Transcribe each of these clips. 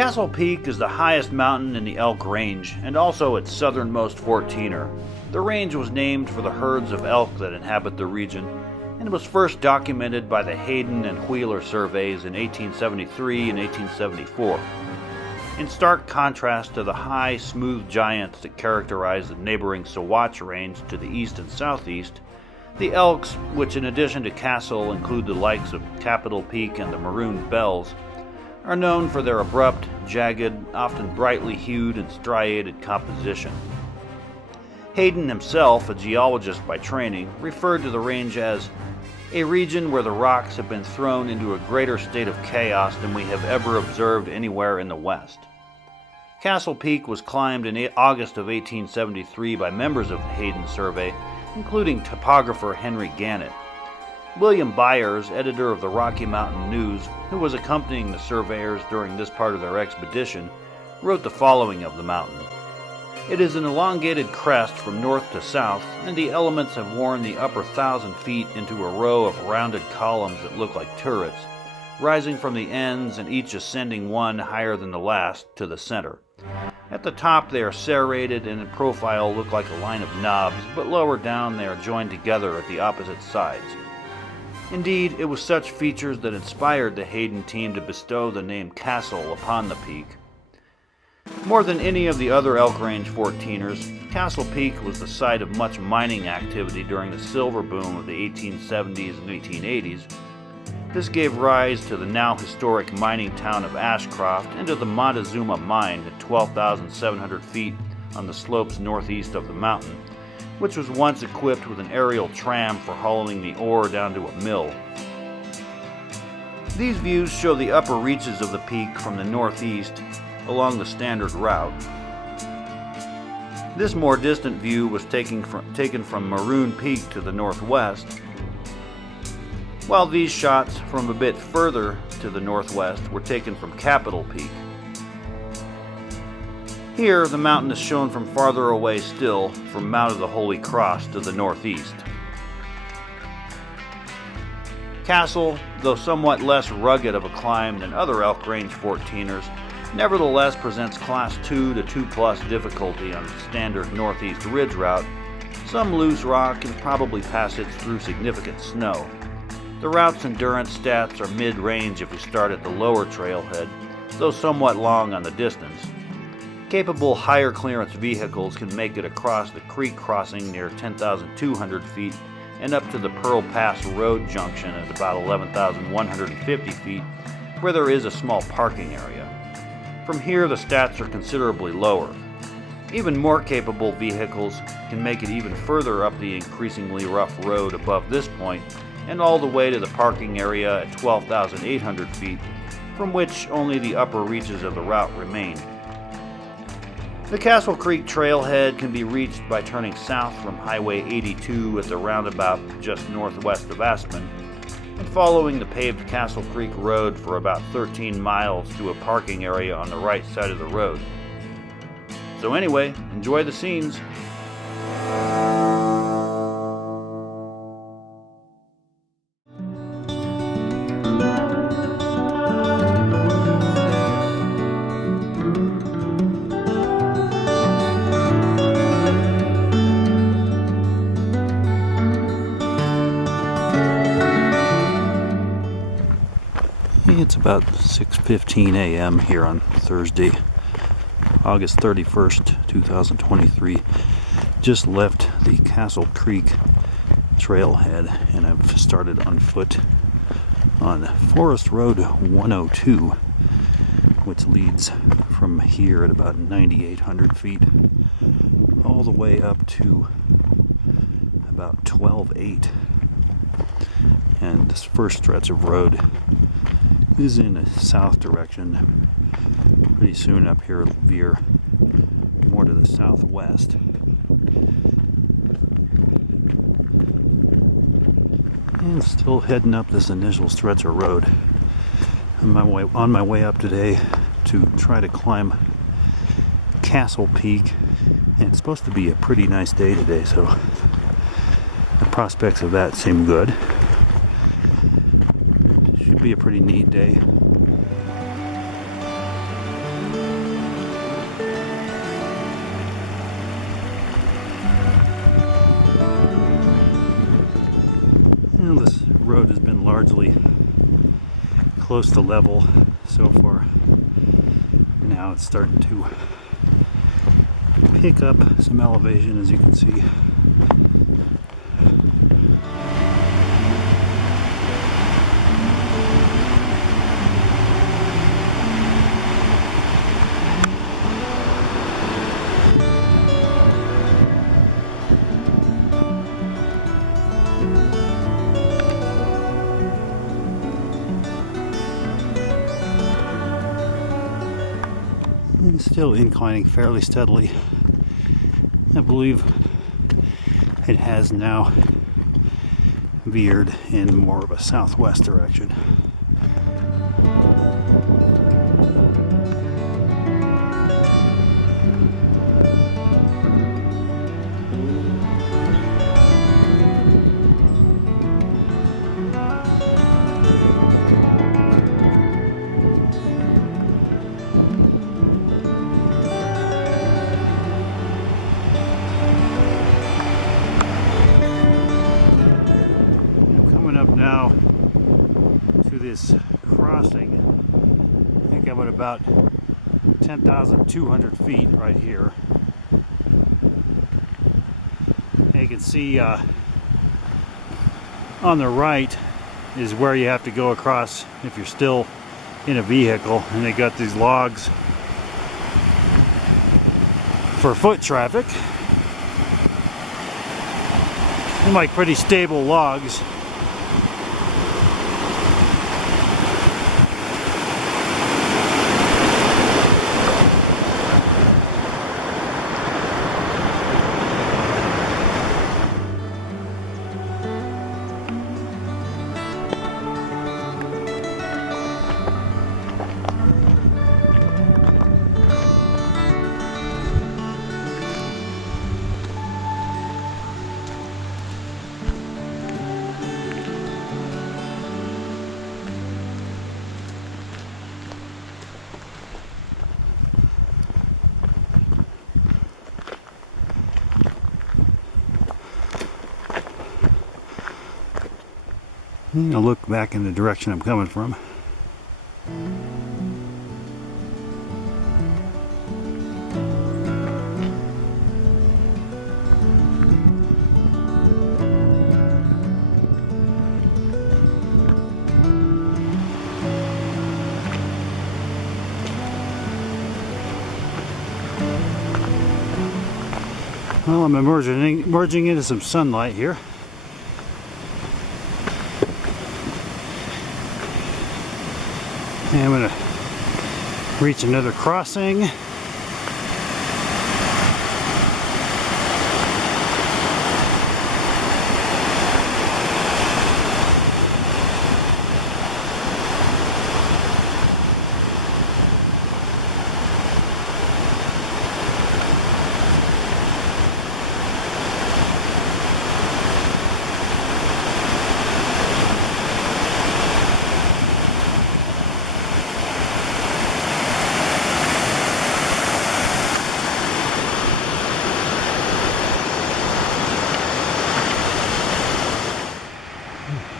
Castle Peak is the highest mountain in the Elk Range and also its southernmost 14er. The range was named for the herds of elk that inhabit the region and was first documented by the Hayden and Wheeler surveys in 1873 and 1874. In stark contrast to the high, smooth giants that characterize the neighboring Saguache Range to the east and southeast, the Elks, which in addition to Castle include the likes of Capitol Peak and the Maroon Bells, are known for their abrupt, jagged, often brightly hued and striated composition. Hayden himself, a geologist by training, referred to the range as a region where the rocks have been thrown into a greater state of chaos than we have ever observed anywhere in the West. Castle Peak was climbed in August of 1873 by members of the Hayden Survey, including topographer Henry Gannett. William Byers, editor of the Rocky Mountain News, who was accompanying the surveyors during this part of their expedition, wrote the following of the mountain. It is an elongated crest from north to south, and the elements have worn the upper 1,000 feet into a row of rounded columns that look like turrets, rising from the ends and each ascending one higher than the last to the center. At the top they are serrated and in profile look like a line of knobs, but lower down they are joined together at the opposite sides. Indeed, it was such features that inspired the Hayden team to bestow the name Castle upon the peak. More than any of the other Elk Range 14ers, Castle Peak was the site of much mining activity during the silver boom of the 1870s and 1880s. This gave rise to the now historic mining town of Ashcroft and to the Montezuma mine at 12,700 feet on the slopes northeast of the mountain, which was once equipped with an aerial tram for hauling the ore down to a mill. These views show the upper reaches of the peak from the northeast along the standard route. This more distant view was taken from Maroon Peak to the northwest, while these shots from a bit further to the northwest were taken from Capitol Peak. Here, the mountain is shown from farther away still, from Mount of the Holy Cross to the northeast. Castle, though somewhat less rugged of a climb than other Elk Range 14ers, nevertheless presents Class 2 to 2+ difficulty on the standard northeast ridge route, some loose rock, and probably passage through significant snow. The route's endurance stats are mid-range if you start at the lower trailhead, though somewhat long on the distance. Capable higher clearance vehicles can make it across the creek crossing near 10,200 feet and up to the Pearl Pass Road junction at about 11,150 feet, where there is a small parking area. From here, the stats are considerably lower. Even more capable vehicles can make it even further up the increasingly rough road above this point and all the way to the parking area at 12,800 feet, from which only the upper reaches of the route remain. The Castle Creek trailhead can be reached by turning south from Highway 82 at the roundabout just northwest of Aspen, and following the paved Castle Creek Road for about 13 miles to a parking area on the right side of the road. So anyway, enjoy the scenes. It's about 6:15 a.m. here on Thursday, August 31st, 2023. Just left the Castle Creek trailhead and I've started on foot on Forest Road 102, which leads from here at about 9,800 feet all the way up to about 12,800. And this first stretch of road is in a south direction. Pretty soon up here it'll veer more to the southwest. And still heading up this initial stretch of road. On my way up today to try to climb Castle Peak. And it's supposed to be a pretty nice day today, so the prospects of that seem good. Should be a pretty neat day. Well, this road has been largely close to level so far. Now it's starting to pick up some elevation, as you can see. And still inclining fairly steadily. I believe it has now veered in more of a southwest direction. Now to this crossing. I think I'm at about 10,200 feet right here. And you can see on the right is where you have to go across if you're still in a vehicle, and they got these logs for foot traffic. Seem like pretty stable logs. I'm gonna look back in the direction I'm coming from. Well, I'm emerging into some sunlight here. And I'm going to reach another crossing.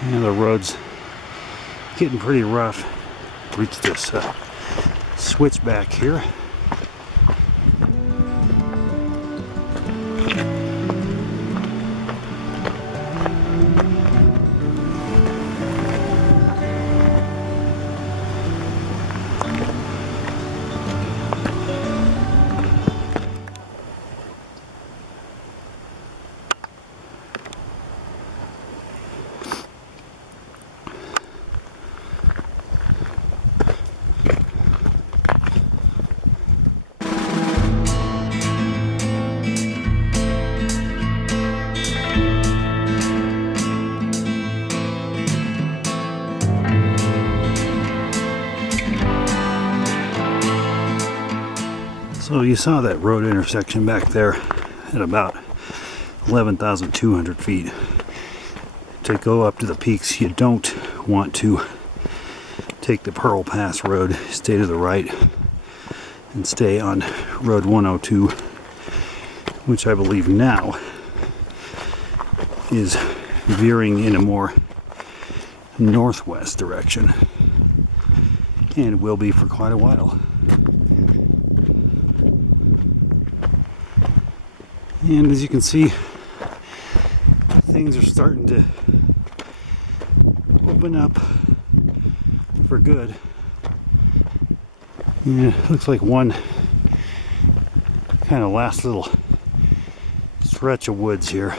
And the road's getting pretty rough. Reach this switchback here. So you saw that road intersection back there at about 11,200 feet. To go up to the peaks, you don't want to take the Pearl Pass Road. Stay to the right and stay on Road 102, which I believe now is veering in a more northwest direction, and will be for quite a while. And as you can see, things are starting to open up for good. Yeah, looks like one kind of last little stretch of woods here.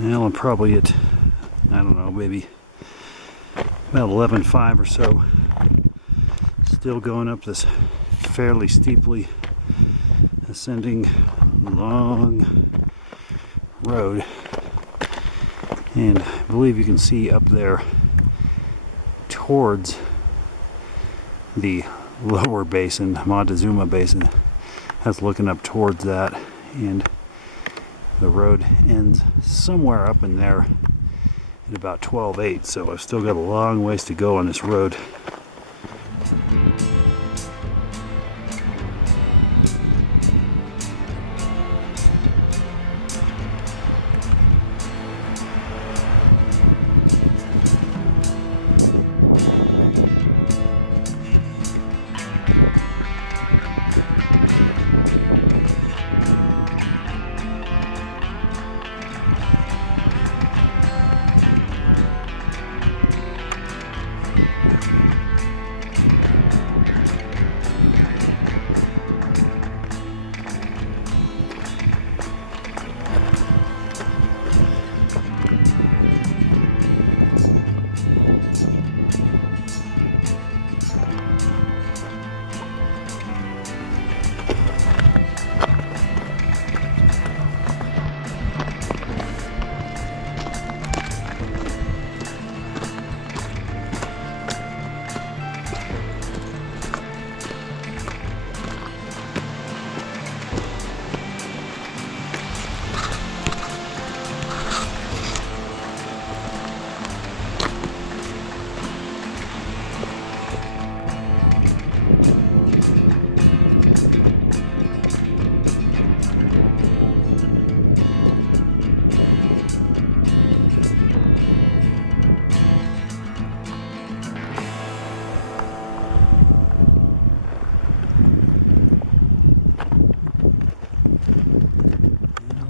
Now I'm probably at, I don't know, maybe about 11.5 or so. Still going up this fairly steeply ascending long road. And I believe you can see up there towards the lower basin, Montezuma Basin. That's looking up towards that, and the road ends somewhere up in there at about 12.8, so I've still got a long ways to go on this road.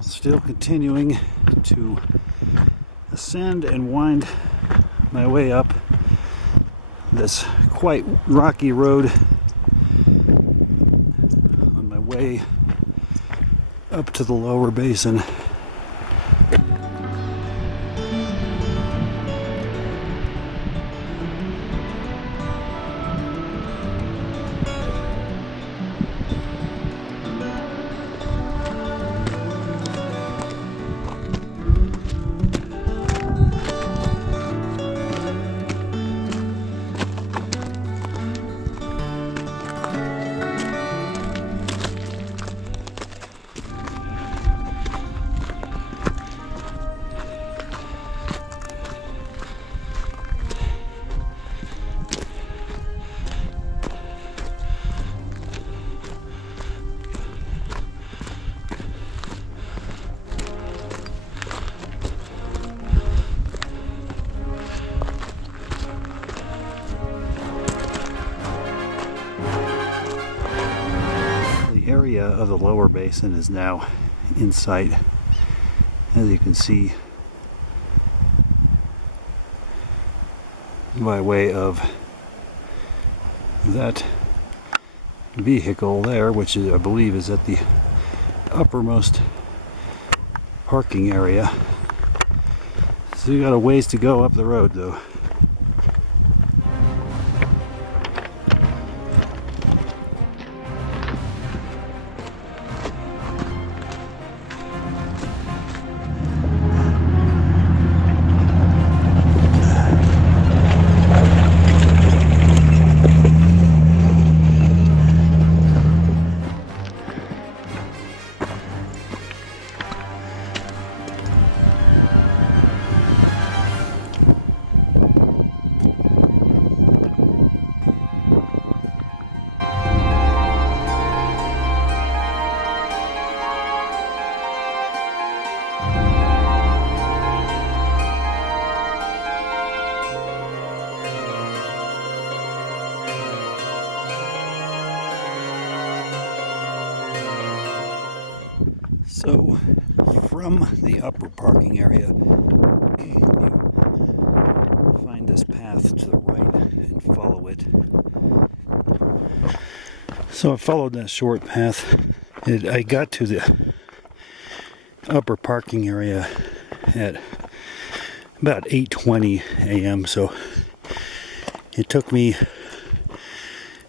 Still continuing to ascend and wind my way up this quite rocky road on my way up to the lower basin. Area of the lower basin is now in sight, as you can see, by way of that vehicle there, which is, I believe, is at the uppermost parking area. So you got a ways to go up the road, though. So, from the upper parking area, you find this path to the right and follow it. So I followed that short path. I got to the upper parking area at about 8:20 a.m. So it took me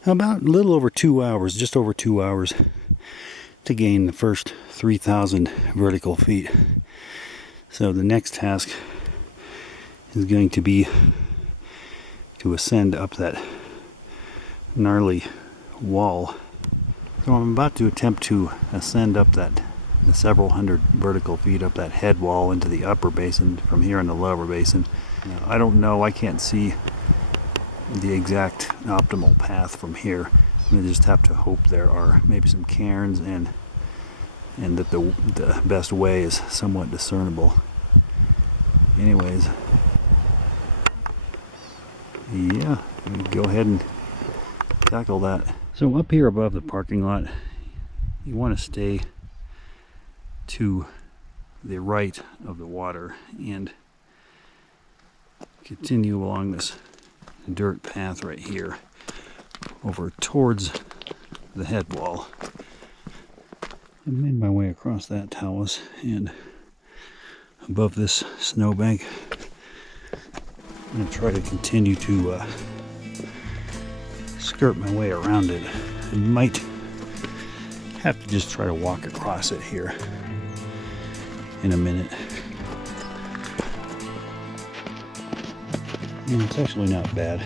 about a little over 2 hours, just over 2 hours, to gain the first 3,000 vertical feet. So the next task is going to be to ascend up that gnarly wall. So I'm about to attempt to ascend up the several hundred vertical feet up that head wall into the upper basin from here in the lower basin. Now, I don't know, I can't see the exact optimal path from here. I'm going to just have to hope there are maybe some cairns and that the best way is somewhat discernible. Anyways, yeah, go ahead and tackle that. So up here above the parking lot, you want to stay to the right of the water and continue along this dirt path right here over towards the head wall. I made my way across that talus and above this snowbank. I'm going to try to continue to skirt my way around it. I might have to just try to walk across it here in a minute. And it's actually not bad.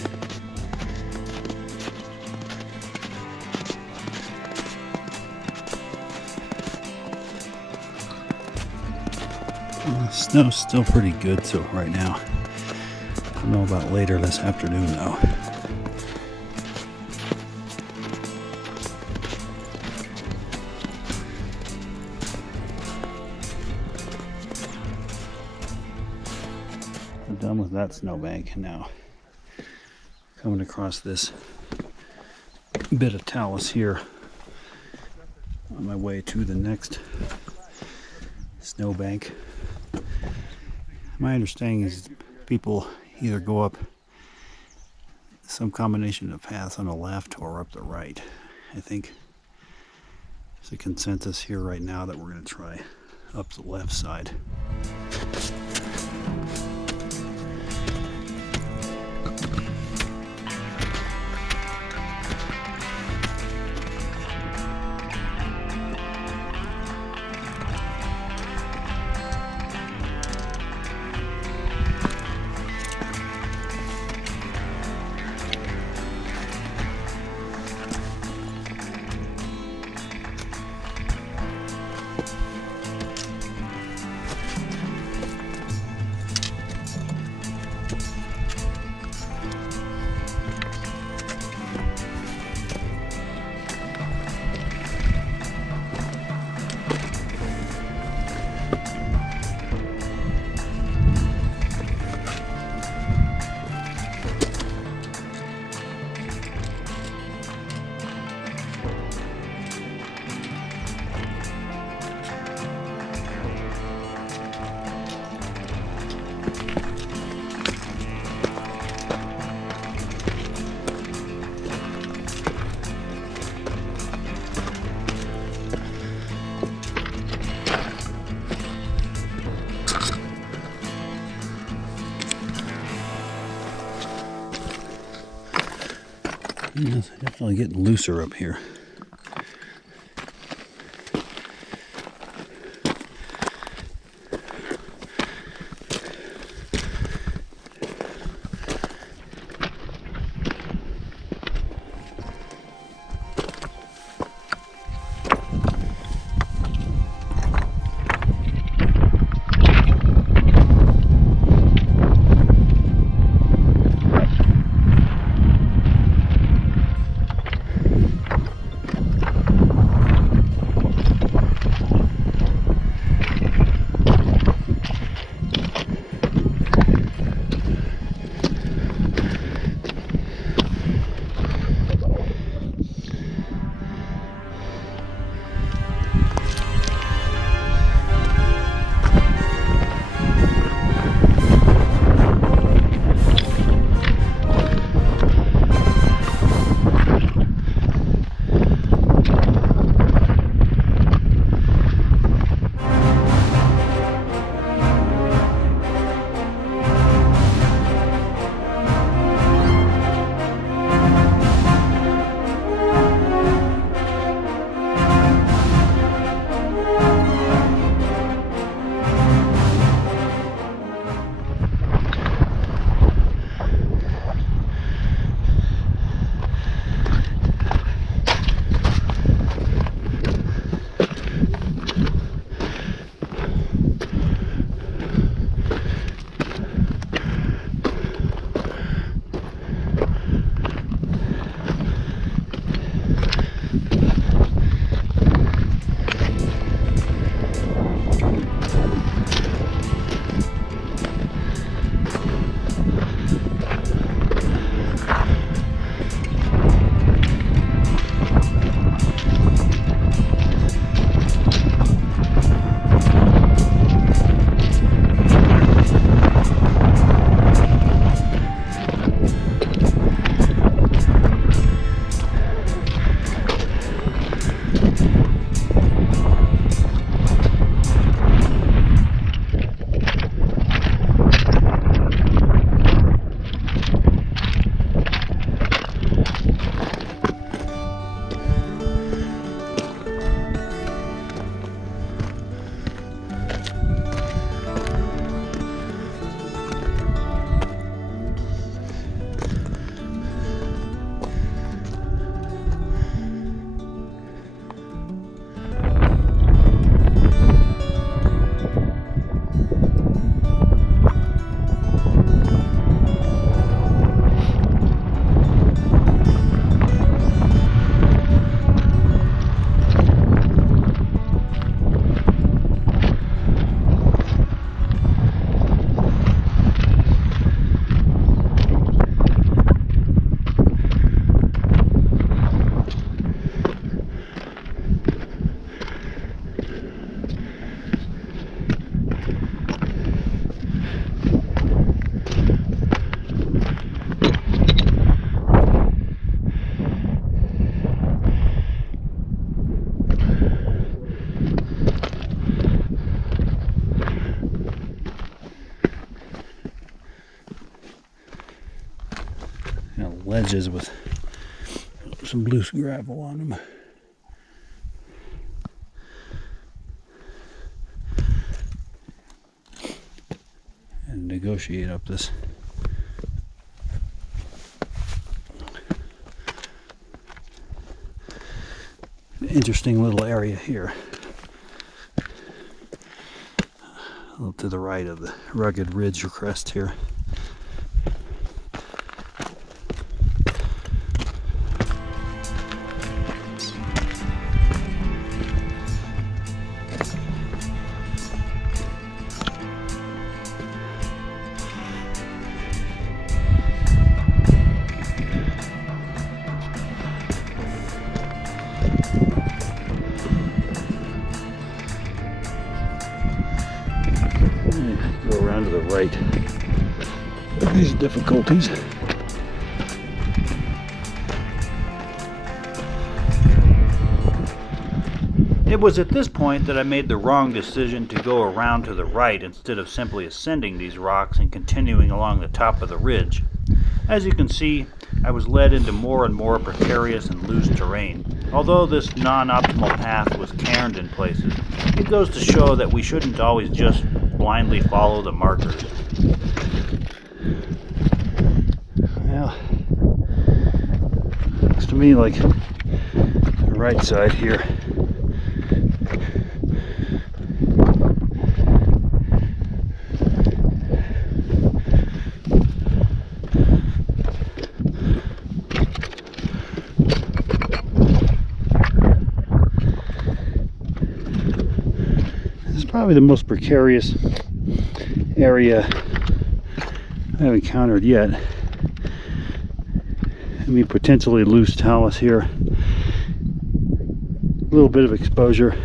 The snow's still pretty good so right now. I don't know about later this afternoon though. I'm done with that snowbank now. Coming across this bit of talus here on my way to the next snowbank. My understanding is people either go up some combination of paths on the left or up the right. I think there's a consensus here right now that we're going to try up the left side. Yeah, it's definitely getting looser up here. ridges with some loose gravel on them. And negotiate up this interesting little area here. A little to the right of the rugged ridge or crest here. Go around to the right. These difficulties. It was at this point that I made the wrong decision to go around to the right instead of simply ascending these rocks and continuing along the top of the ridge. As you can see, I was led into more and more precarious and loose terrain. Although this non-optimal path was cairned in places, it goes to show that we shouldn't always just blindly follow the markers. Well, looks to me like the right side here. Probably the most precarious area I've encountered yet. I mean, potentially loose talus here, a little bit of exposure.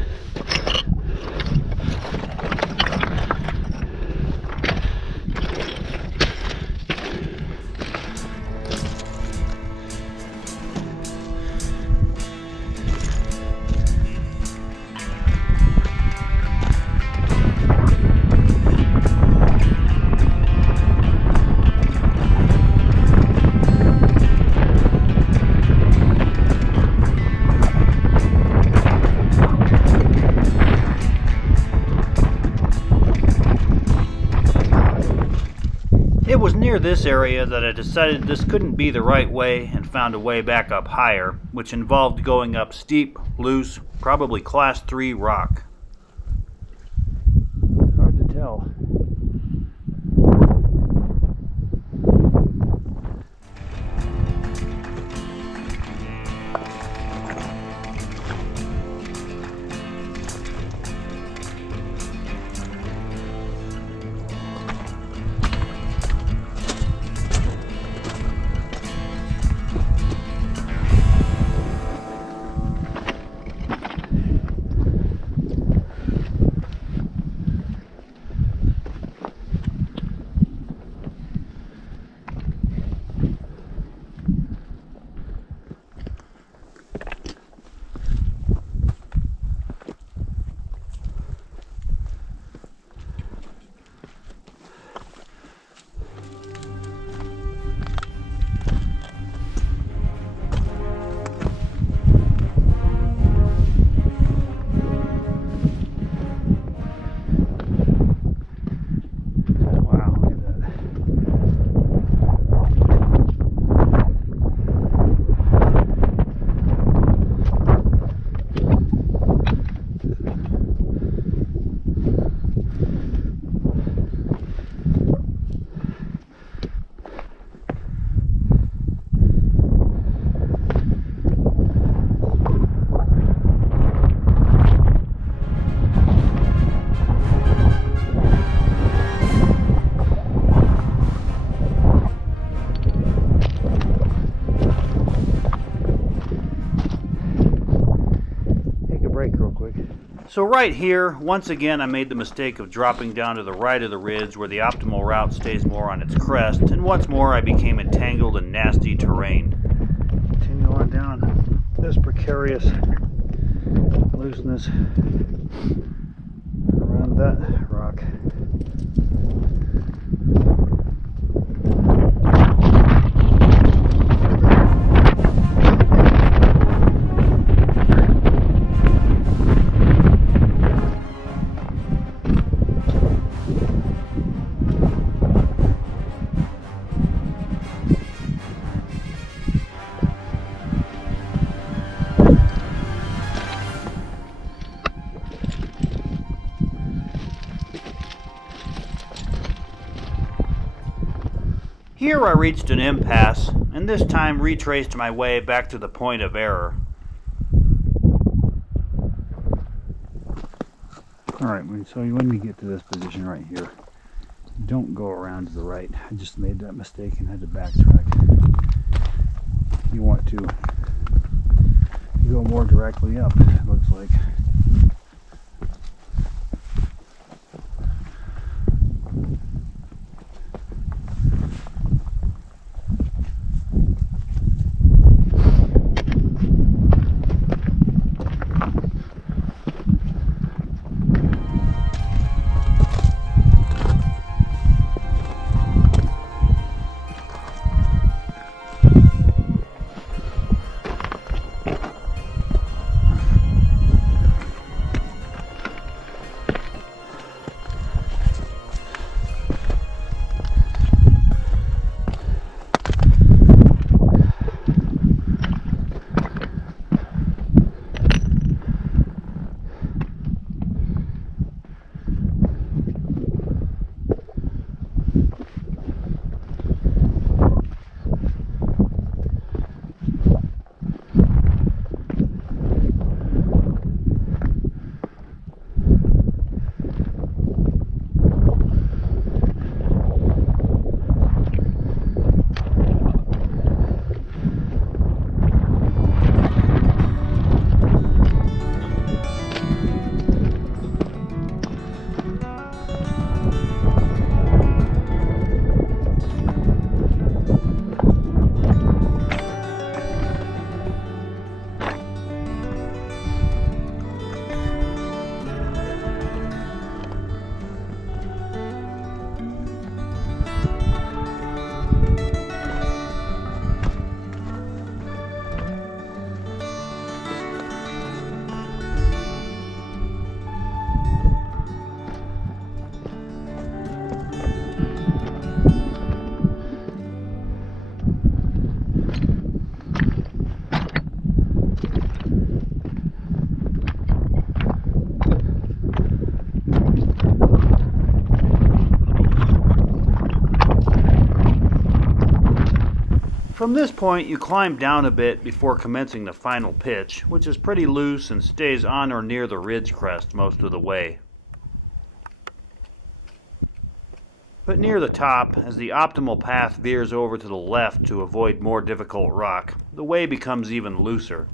It was near this area that I decided this couldn't be the right way and found a way back up higher, which involved going up steep, loose, probably class 3 rock. Hard to tell. So right here, once again I made the mistake of dropping down to the right of the ridge where the optimal route stays more on its crest, and once more I became entangled in nasty terrain. Continue on down this precarious looseness around that rock. Here I reached an impasse, and this time retraced my way back to the point of error. Alright, so when you get to this position right here, don't go around to the right. I just made that mistake and had to backtrack. You want to go more directly up, it looks like. From this point, you climb down a bit before commencing the final pitch, which is pretty loose and stays on or near the ridge crest most of the way. But near the top, as the optimal path veers over to the left to avoid more difficult rock, the way becomes even looser.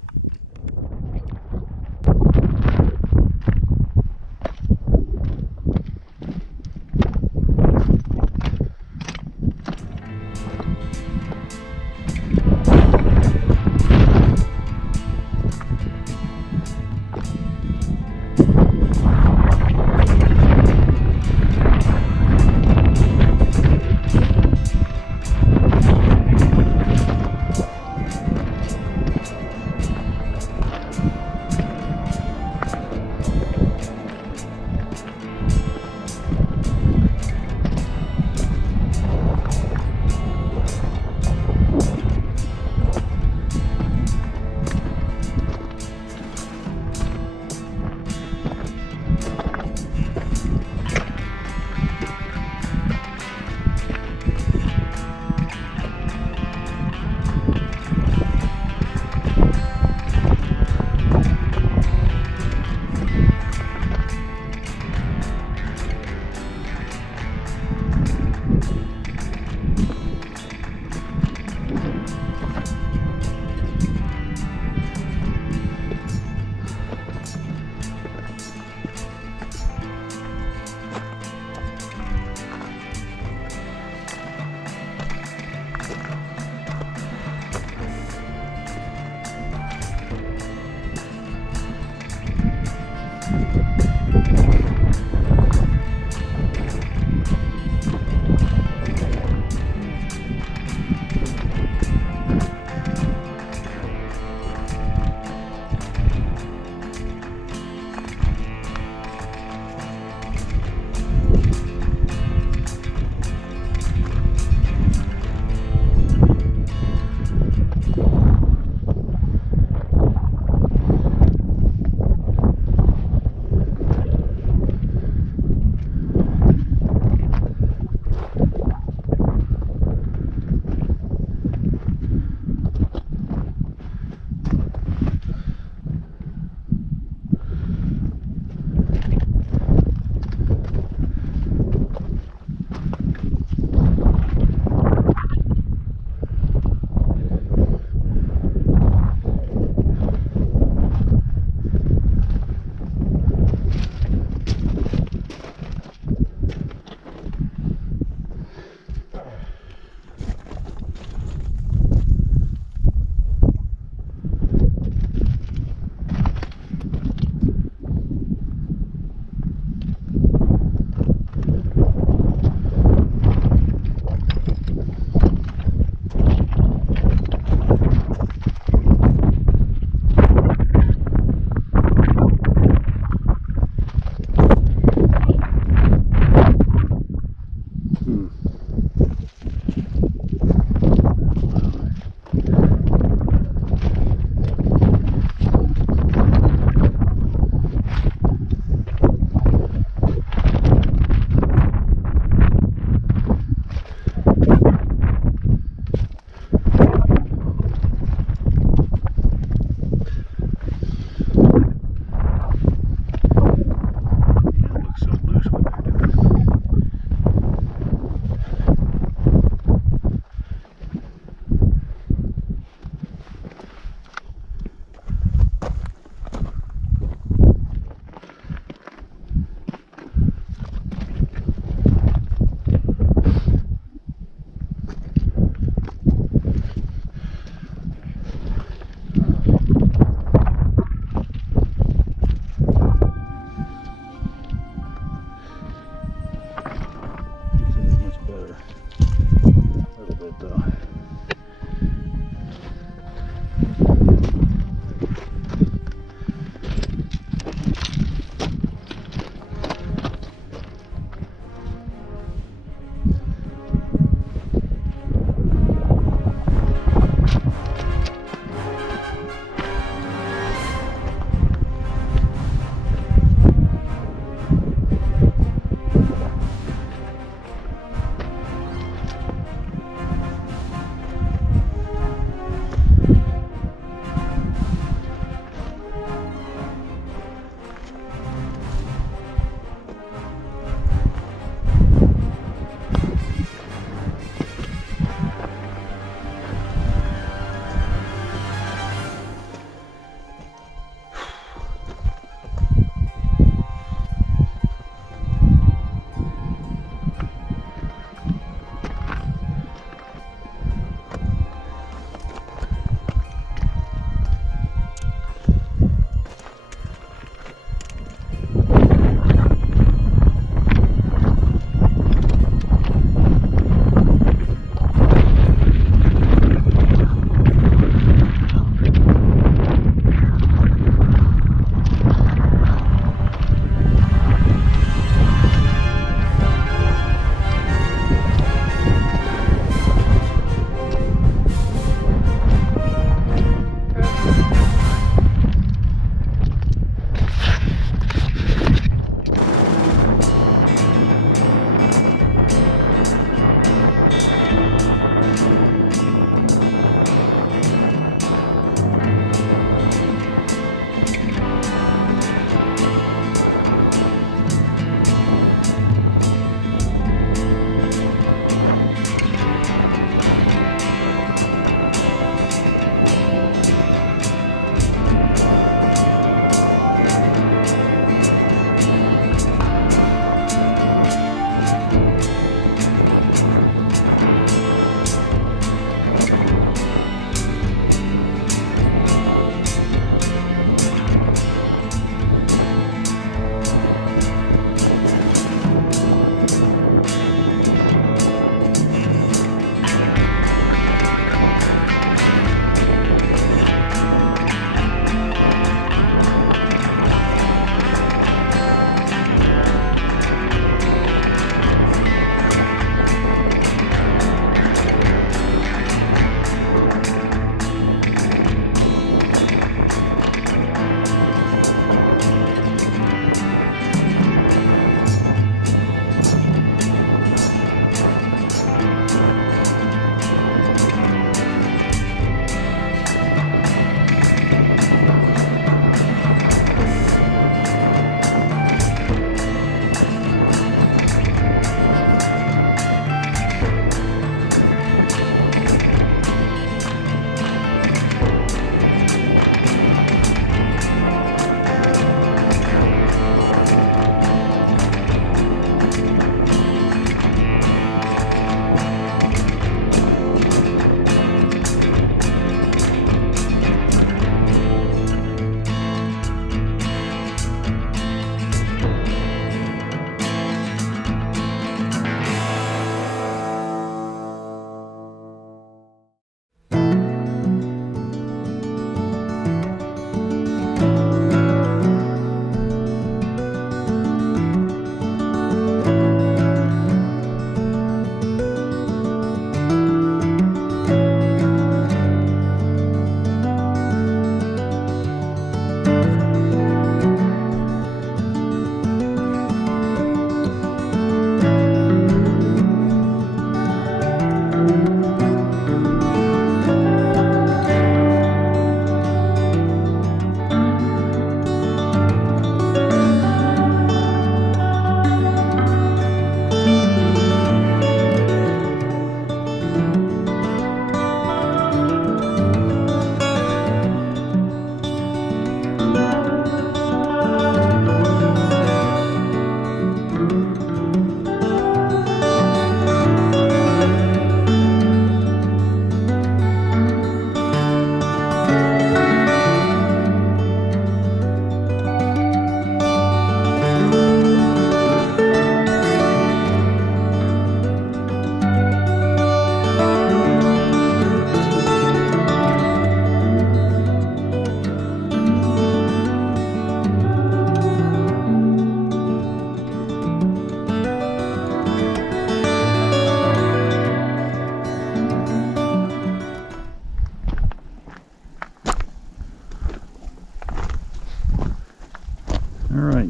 Alright,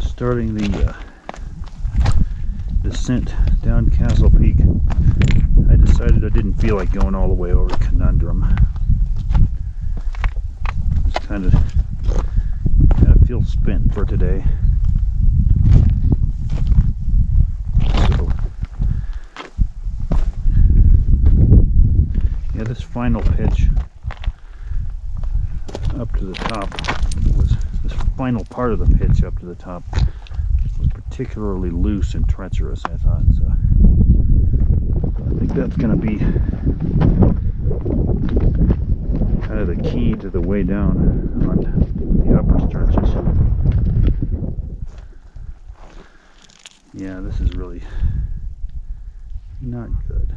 starting the descent down Castle Peak. I decided I didn't feel like going all the way over Conundrum. Just kind of feel spent for today. So, yeah, this final pitch up to the top was, this final part of the pitch up to the top was particularly loose and treacherous, I thought. So I think that's going to be kind of the key to the way down on the upper stretches. Yeah, this is really not good.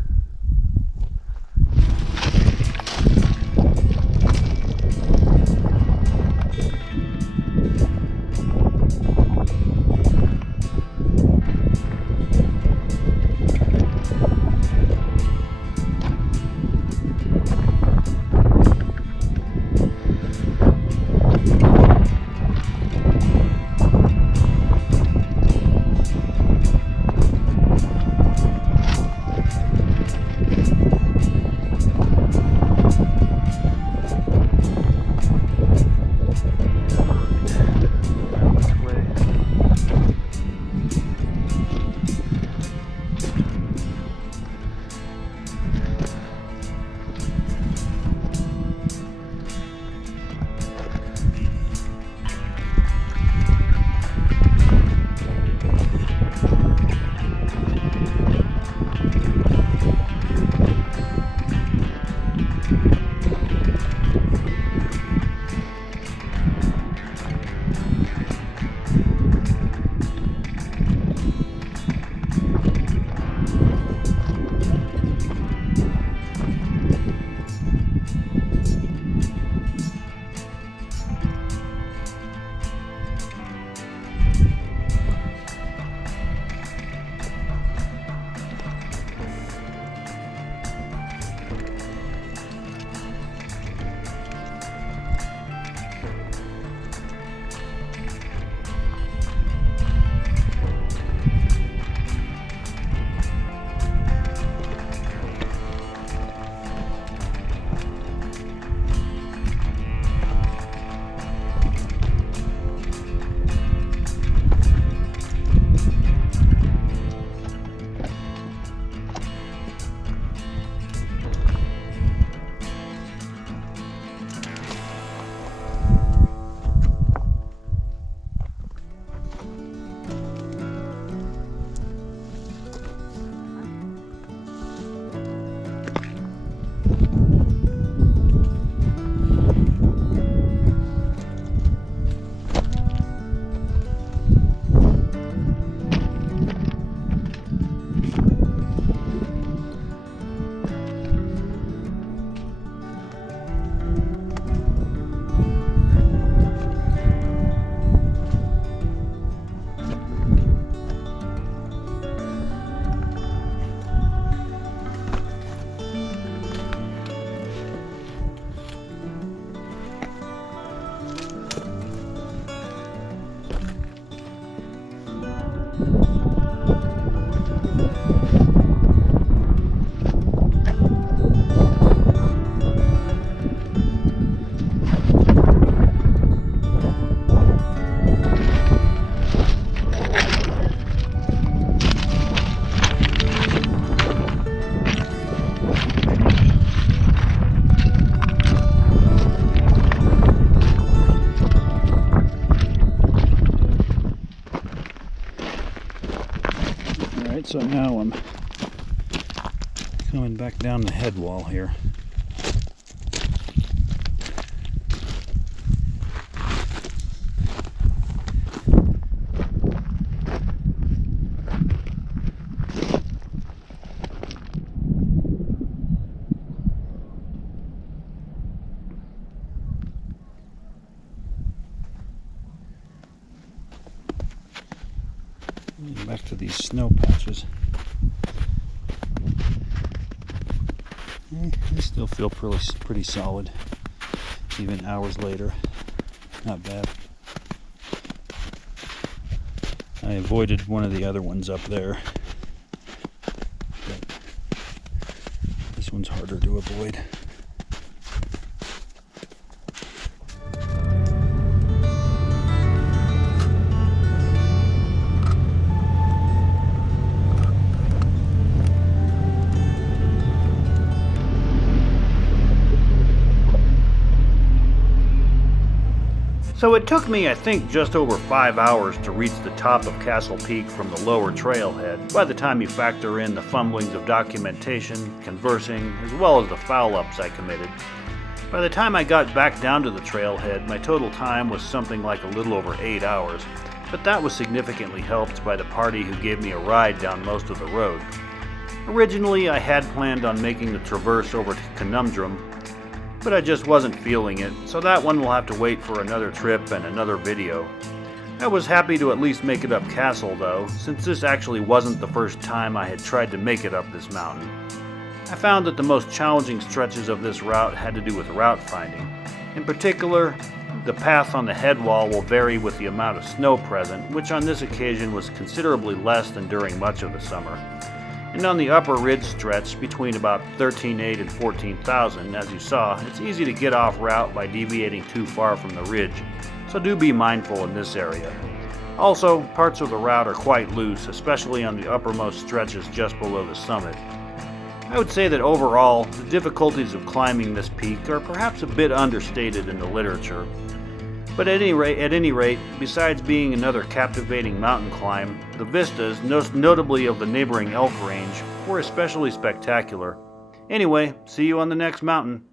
So now I'm coming back down the head wall here. Back to these snow patches. They still feel pretty solid, even hours later. Not bad. I avoided one of the other ones up there. But this one's harder to avoid. So it took me, I think, just over 5 hours to reach the top of Castle Peak from the lower trailhead, by the time you factor in the fumblings of documentation, conversing, as well as the foul-ups I committed. By the time I got back down to the trailhead, my total time was something like a little over 8 hours, but that was significantly helped by the party who gave me a ride down most of the road. Originally, I had planned on making the traverse over to Conundrum, but I just wasn't feeling it, so that one will have to wait for another trip and another video. I was happy to at least make it up Castle though, since this actually wasn't the first time I had tried to make it up this mountain. I found that the most challenging stretches of this route had to do with route finding. In particular, the path on the Headwall will vary with the amount of snow present, which on this occasion was considerably less than during much of the summer. And on the upper ridge stretch between about 13,800 and 14,000, as you saw, it's easy to get off route by deviating too far from the ridge, so do be mindful in this area. Also, parts of the route are quite loose, especially on the uppermost stretches just below the summit. I would say that overall, the difficulties of climbing this peak are perhaps a bit understated in the literature. But at any rate, besides being another captivating mountain climb, the vistas, most notably of the neighboring Elk Range, were especially spectacular. Anyway, see you on the next mountain.